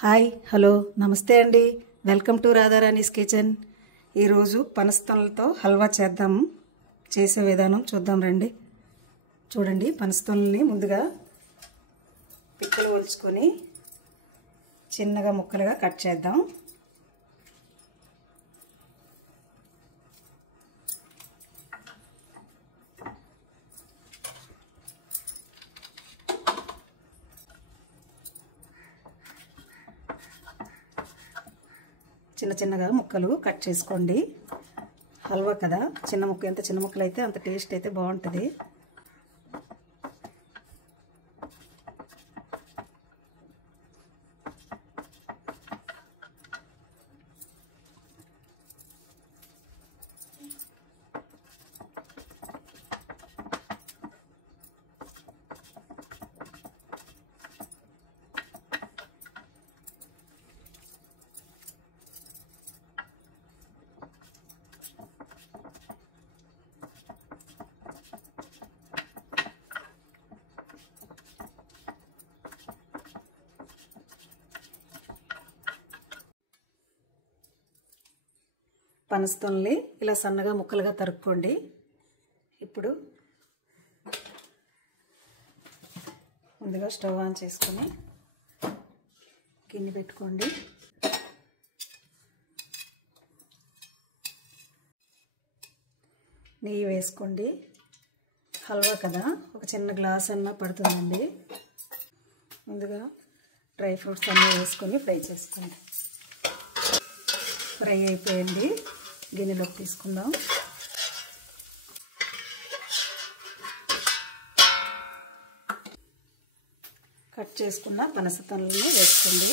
Hi hello నమస్తే అండి. Welcome to Radharani's kitchen. ఈరోజు పనస్తొనలతో హల్వా చేద్దాం. చేసే విధానం చూద్దాం రండి. చూడండి, పనస్తొనల్ని ముందుగా పిక్కలు ఒలుచుకొని చిన్నగా ముక్కలుగా కట్ చేద్దాం. చిన్న చిన్నగా ముక్కలు కట్ చేసుకోండి. హల్వా కదా, చిన్న ముక్క ఎంత చిన్న ముక్కలు అయితే అంత టేస్ట్ అయితే బాగుంటుంది. పనస్తొనల్ని ఇలా సన్నగా ముక్కలుగా తరుక్కోండి. ఇప్పుడు ముందుగా స్టవ్ ఆన్ చేసుకొని గిన్నె పెట్టుకోండి. నెయ్యి వేసుకోండి. హల్వా కదా, ఒక చిన్న గ్లాస్ అన్న పడుతుందండి. ముందుగా డ్రై ఫ్రూట్స్ అన్నీ వేసుకొని ఫ్రై చేసుకోండి. ఫ్రై అయిపోయింది, గిన్నెలోకి తీసుకుందాం. కట్ చేసుకున్న పనసతొనలను వేసుకోండి.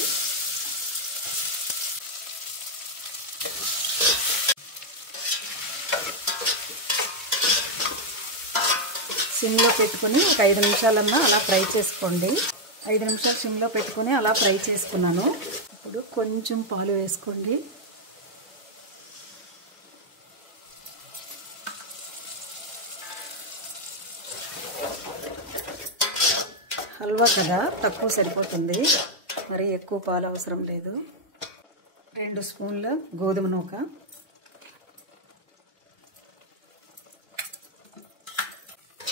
సిమ్లో పెట్టుకొని ఒక 5 నిమిషాలన్నా అలా ఫ్రై చేసుకోండి. 5 నిమిషాలు సిమ్లో పెట్టుకొని అలా ఫ్రై చేసుకున్నాను. ఇప్పుడు కొంచెం పాలు వేసుకోండి. హల్వా కదా, తక్కువ సరిపోతుంది, మరి ఎక్కువ పాలు అవసరం లేదు. 2 స్పూన్ల గోధుమ నూక,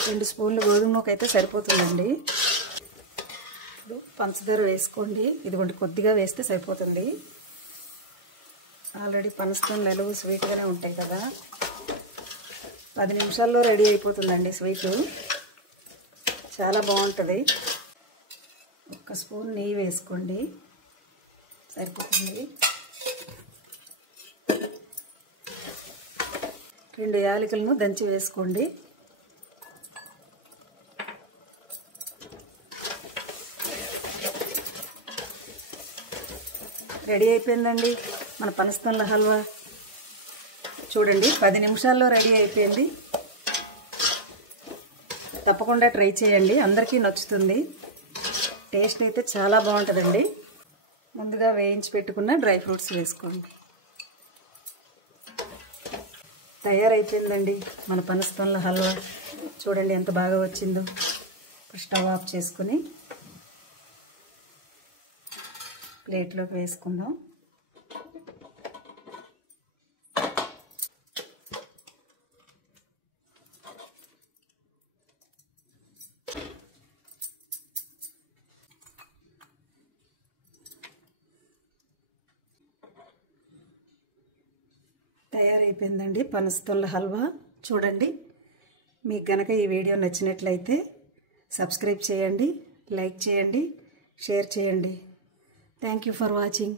2 స్పూన్ల గోధుమ నూక అయితే సరిపోతుందండి. ఇప్పుడు పంచదార వేసుకోండి. ఇదిగోండి, కొద్దిగా వేస్తే సరిపోతుంది. ఆల్రెడీ పనస్తొనలు ఎలాగో స్వీట్గానే ఉంటాయి కదా. 10 నిమిషాల్లో రెడీ అయిపోతుందండి స్వీటు, చాలా బాగుంటుంది. 1 స్పూన్ నెయ్యి వేసుకోండి, సరిపోతుంది. 2 యాలకులను దంచి వేసుకోండి. రెడీ అయిపోయిందండి మన పనస్తొనల హల్వా. చూడండి, 10 నిమిషాల్లో రెడీ అయిపోయింది. తప్పకుండా ట్రై చేయండి, అందరికీ నచ్చుతుంది. టేస్ట్ అయితే చాలా బాగుంటుందండి. ముందుగా వేయించి పెట్టుకున్న డ్రై ఫ్రూట్స్ వేసుకోండి. తయారైపోయిందండి మన పనస్తొనల హల్వా. చూడండి ఎంత బాగా వచ్చిందో. ఇప్పుడు స్టవ్ ఆఫ్ చేసుకుని ప్లేట్లోకి వేసుకుందాం. తయారైపోయిందండి పనస్తొనల హల్వా. చూడండి, మీకు గనక ఈ వీడియో నచ్చినట్లయితే సబ్స్క్రైబ్ చేయండి, లైక్ చేయండి, షేర్ చేయండి. Thank you for watching.